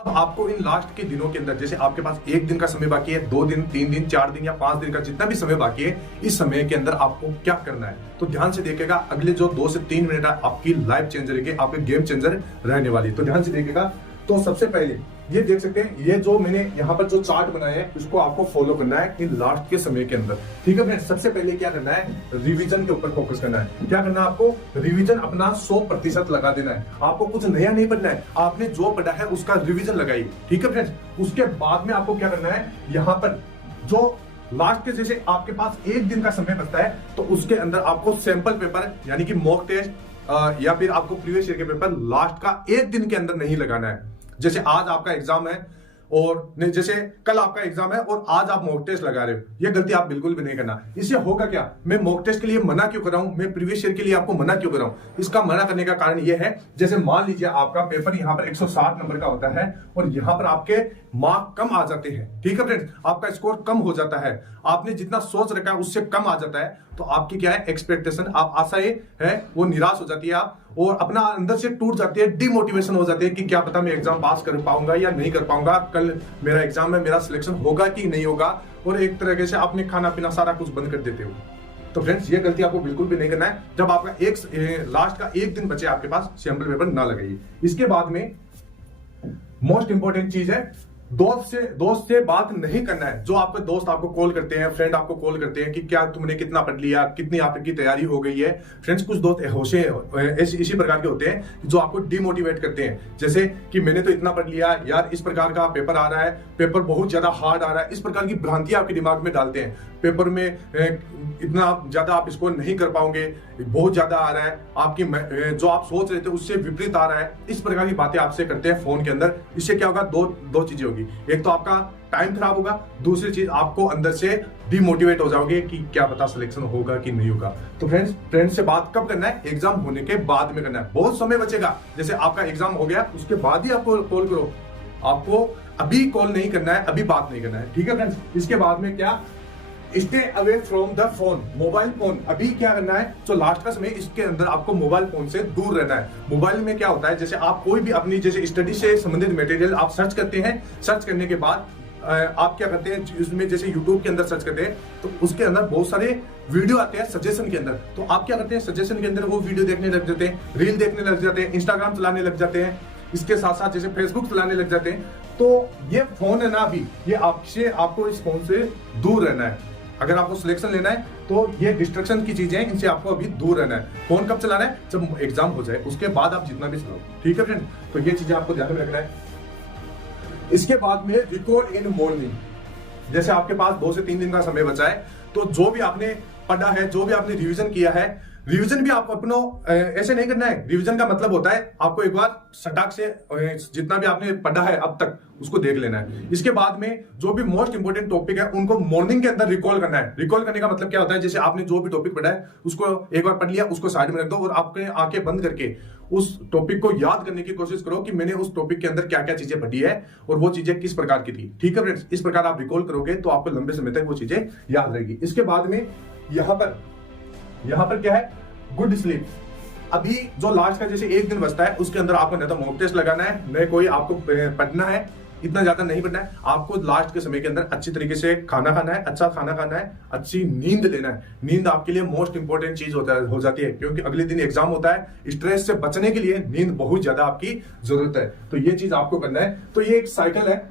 अब आपको in last के दिनों के अंदर, जैसे आपके पास एक दिन का समय बाकी है, 2 दिन, 3 दिन, 4 दिन या 5 दिन का जितना भी समय बाकी है, इस समय के अंदर आपको क्या करना है, तो ध्यान से देखिएगा। अगले जो 2 से 3 मिनट आपकी लाइफ चेंजर रहेगी, आपके गेम चेंजर रहने वाली, तो ध्यान से देखिएगा। तो सबसे पहले ये देख सकते हैं, ये जो मैंने यहाँ पर जो चार्ट बनाया है उसको आपको फॉलो करना है इन लास्ट के समय के अंदर, ठीक है फ्रेंड्स। सबसे पहले क्या करना है, रिवीजन के ऊपर फोकस करना है। क्या करना है आपको, रिवीजन अपना 100% लगा देना है। आपको कुछ नया नहीं पढ़ना है, आपने जो पढ़ा है उसका रिवीजन लगाइए, ठीक है फ्रेंड्स। उसके बाद में आपको क्या करना है, यहाँ पर जो लास्ट के जैसे आपके पास एक दिन का समय बचता है, तो उसके अंदर आपको सैंपल पेपर यानी कि मॉक टेस्ट या फिर आपको प्रीवियस ईयर के पेपर लास्ट का एक दिन के अंदर नहीं लगाना है। जैसे आज आपका एग्जाम है और नहीं, जैसे कल आपका एग्जाम है और आज आप मॉक टेस्ट लगा रहे हो, ये गलती आप बिल्कुल भी नहीं करना। इससे होगा क्या, मैं मॉक टेस्ट के लिए मना क्यों कर रहा हूं, मैं प्रीवियस ईयर के लिए आपको मना क्यों कर रहा हूं, इसका मना करने का कारण यह है, जैसे मान लीजिए आपका पेपर यहाँ पर 160 नंबर का होता है और यहाँ पर आपके मार्क कम आ जाते हैं, ठीक है फ्रेंड्स, आपका स्कोर कम हो जाता है, आपने जितना सोच रखा है उससे कम आ जाता है, तो आपकी क्या है एक्सपेक्टेशन, आप आशाएं है वो निराश हो जाती है आप, और अपना अंदर से टूट जाती है, डिमोटिवेशन हो जाती है कि क्या पता मैं एग्जाम पास कर पाऊंगा या नहीं कर पाऊंगा, कल मेरा एग्जाम में मेरा सिलेक्शन होगा कि नहीं होगा, और एक तरीके से आपने खाना पीना सारा कुछ बंद कर देते हो। तो फ्रेंड्स ये गलती आपको बिल्कुल भी नहीं करना है। जब आपका लास्ट का एक दिन बचे आपके पास, सैंपल पेपर ना लगाइए। इसके बाद में मोस्ट इंपॉर्टेंट चीज है, दोस्त से बात नहीं करना है। जो आपके दोस्त आपको कॉल करते हैं, फ्रेंड आपको कॉल करते हैं कि क्या तुमने कितना पढ़ लिया, कितनी आपकी तैयारी हो गई है। फ्रेंड्स कुछ दोस्त होशे इसी प्रकार के होते हैं जो आपको डिमोटिवेट करते हैं, जैसे कि मैंने तो इतना पढ़ लिया यार, इस प्रकार का पेपर आ रहा है, पेपर बहुत ज्यादा हार्ड आ रहा है, इस प्रकार की भ्रांतियां आपके दिमाग में डालते हैं। पेपर में इतना ज्यादा आप स्कोर नहीं कर पाओगे, बहुत ज्यादा आ रहा है, आपकी जो आप सोच रहे थे उससे विपरीत आ रहा है, इस प्रकार की बातें आपसे करते हैं फोन के अंदर। इससे क्या होगा, दो चीजें होगी, एक तो आपका टाइम खराब होगा, दूसरी चीज आपको अंदर से डिमोटिवेट हो जाओगे कि क्या पता सिलेक्शन होगा कि नहीं होगा। तो फ्रेंड्स से बात कब करना है, एग्जाम होने के बाद में करना है, बहुत समय बचेगा। जैसे आपका एग्जाम हो गया उसके बाद ही आपको कॉल करो, आपको अभी कॉल नहीं करना है, अभी बात नहीं करना है, ठीक है फ्रेंड्स। इसके बाद में क्या, stay away from the phone, mobile phone. अभी क्या करना है, जो लास्ट का समय इसके अंदर आपको मोबाइल फोन से दूर रहना है। मोबाइल में क्या होता है, जैसे आप कोई भी अपनी जैसे स्टडी से संबंधित मटेरियल आप सर्च करते हैं, सर्च करने के बाद आप क्या करते हैं, उसमें जैसे यूट्यूब के अंदर सर्च करते हैं तो उसके अंदर बहुत सारे वीडियो आते हैं सजेशन के अंदर, तो आप क्या करते हैं, सजेशन के अंदर वो वीडियो देखने लग जाते हैं, रील देखने लग जाते हैं, इंस्टाग्राम चलाने लग जाते हैं, इसके साथ साथ जैसे फेसबुक चलाने लग जाते हैं। तो ये फोन है ना, अभी ये आपको इस फोन से दूर रहना है। अगर आपको सिलेक्शन लेना है तो ये डिस्ट्रक्शन की चीजें हैं, इनसे आपको अभी दूर रहना है। फोन कब चलाना है, जब एग्जाम हो जाए, उसके बाद आप जितना भी चलाओ, ठीक है फ्रेंड। तो ये चीजें आपको ध्यान में रखना है। इसके बाद में रिकॉर्ड इन मॉर्निंग, जैसे आपके पास 2 से 3 दिन का समय बचा है, तो जो भी आपने पढ़ा है, जो भी आपने रिवीजन किया है, रिवीजन भी आपको अपना ऐसे नहीं करना है। रिवीजन का मतलब होता है आपको एक बार सटाक से जितना भी आपने पढ़ा है अब तक उसको देख लेना है। इसके बाद में जो भी मोस्ट इंपोर्टेंट टॉपिक है उनको मॉर्निंग के अंदर रिकॉल करना है। रिकॉल करने का मतलब क्या होता है, जैसे आपने जो भी टॉपिक पढ़ा है उसको एक बार पढ़ लिया, उसको साइड में रख दो और आपने आंखें बंद करके उस टॉपिक को याद करने की कोशिश करो कि मैंने उस टॉपिक के अंदर क्या क्या चीजें पढ़ी है और वो चीजें किस प्रकार की थी, ठीक है फ्रेंड्स। इस प्रकार आप रिकॉल करोगे तो आपको लंबे समय तक वो चीजें याद रहेगी। इसके बाद में यहाँ पर क्या है, गुड स्लीप। अभी जो लास्ट का जैसे एक दिन बचता है उसके अंदर आपको न तो मॉक टेस्ट लगाना है, न कोई आपको पढ़ना है, इतना ज्यादा नहीं पढ़ना है। आपको लास्ट के समय के अंदर अच्छी तरीके से खाना खाना है, अच्छा खाना खाना है, अच्छी नींद लेना है। नींद आपके लिए मोस्ट इंपॉर्टेंट चीज हो जाती है, क्योंकि अगले दिन एग्जाम होता है। स्ट्रेस से बचने के लिए नींद बहुत ज्यादा आपकी जरूरत है, तो ये चीज आपको करना है। तो ये एक साइकिल है,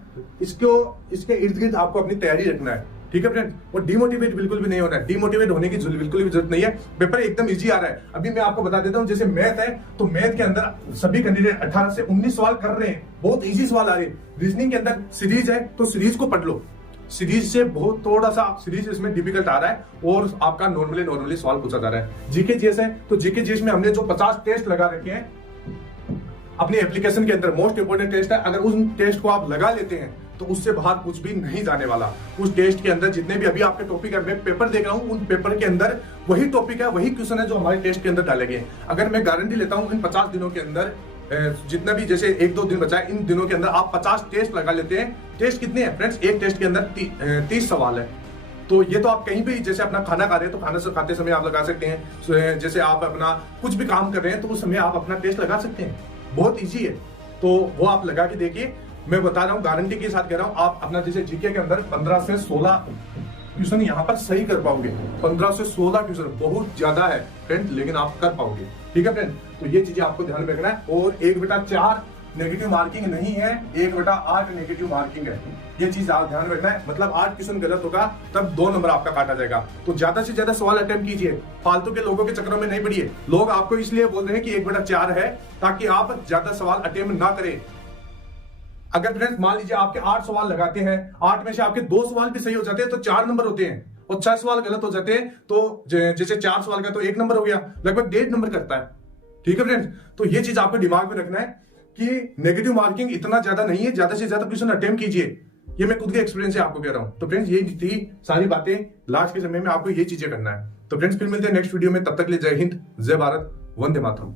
इसके इर्द गिर्द आपको अपनी तैयारी रखना है, ठीक है फ्रेंड। और डिमोटिवेट बिल्कुल भी नहीं होना है, डिमोटिवेट होने की बिल्कुल भी जरूरत नहीं है। पेपर एकदम इजी आ रहा है। अभी मैं आपको बता देता हूं, जैसे मैथ है तो मैथ के अंदर सभी कैंडिडेट 18 से 19 सवाल कर रहे हैं, बहुत इजी सवाल आ रहे हैं। रीजनिंग के अंदर सीरीज है तो सीरीज को पढ़ लो, सीरीज से बहुत थोड़ा सा सीरीज इसमें डिफिकल्ट आ रहा है और आपका नॉर्मली सवाल पूछा जा रहा है। जीके जीएस है तो जीके जीएस में हमने जो 50 टेस्ट लगा रखे हैं अपनी एप्लीकेशन के अंदर, मोस्ट इंपोर्टेंट टेस्ट है। अगर उस टेस्ट को आप लगा लेते हैं तो उससे बाहर कुछ भी नहीं जाने वाला। उस टेस्ट के अंदर जितने भी अभी आपके टॉपिक है, मैं पेपर देख रहा हूं, उन पेपर के अंदर वही टॉपिक है, वही क्वेश्चन है जो हमारे टेस्ट के अंदर डाले गए। अगर मैं गारंटी लेता हूं इन 50 दिनों के अंदर जितना भी जैसे 1-2 दिन बचा है, इन दिनों के अंदर आप 50 टेस्ट लगा लेते हैं। टेस्ट कितने हैं फ्रेंड्स, एक टेस्ट के अंदर 30 सवाल है। तो ये तो आप कहीं भी जैसे अपना खाना खा रहे हैं तो खाना से खाते समय आप लगा सकते हैं, जैसे आप अपना कुछ भी काम कर रहे हैं तो उस समय आप अपना टेस्ट लगा सकते हैं, बहुत ईजी है। तो वो आप लगा के देखिए। मैं बता रहा हूं, गारंटी के साथ कह रहा हूं, आप अपना जैसे जीके के अंदर 15 से 16 क्वेश्चन यहां पर सही कर पाओगे। 15 से 16 क्वेश्चन बहुत ज्यादा है फ्रेंड, लेकिन आप कर पाओगे। ठीक है फ्रेंड, तो ये चीजें आपको ध्यान में रखना है। और 1/4 नेगेटिव मार्किंग नहीं है, 1/8 नेगेटिव मार्किंग है। ये चीज आप ध्यान में रखना है। मतलब 8 क्वेश्चन गलत होगा तब 2 नंबर आपका काटा जाएगा। तो ज्यादा से ज्यादा सवाल अटेम्प्ट कीजिए, फालतू के लोगों के चक्करों में नहीं पड़िए। लोग आपको इसलिए बोल रहे हैं कि 1/4 है ताकि आप ज्यादा सवाल अटेम्प्ट ना करें। अगर फ्रेंड्स मान लीजिए आपके 8 सवाल लगाते हैं, 8 में से आपके 2 सवाल भी सही हो जाते हैं तो 4 नंबर होते हैं, और 6 सवाल गलत हो जाते हैं तो जैसे 4 सवाल का तो 1 नंबर हो गया, लगभग 1.5 नंबर करता है। ठीक है फ्रेंड्स, तो ये चीज आपको दिमाग में रखना है कि नेगेटिव मार्किंग इतना ज्यादा नहीं है, ज्यादा से ज्यादा क्वेश्चन अटेम्प्ट कीजिए। ये मैं खुद के एक्सपीरियंस से आपको कह रहा हूं। तो फ्रेंड्स ये थी सारी बातें, लास्ट के समय में आपको ये चीजें करना है। तो फ्रेंड्स फिर मिलते हैं नेक्स्ट वीडियो में, तब तक के लिए जय हिंद, जय भारत, वंदे मातरम।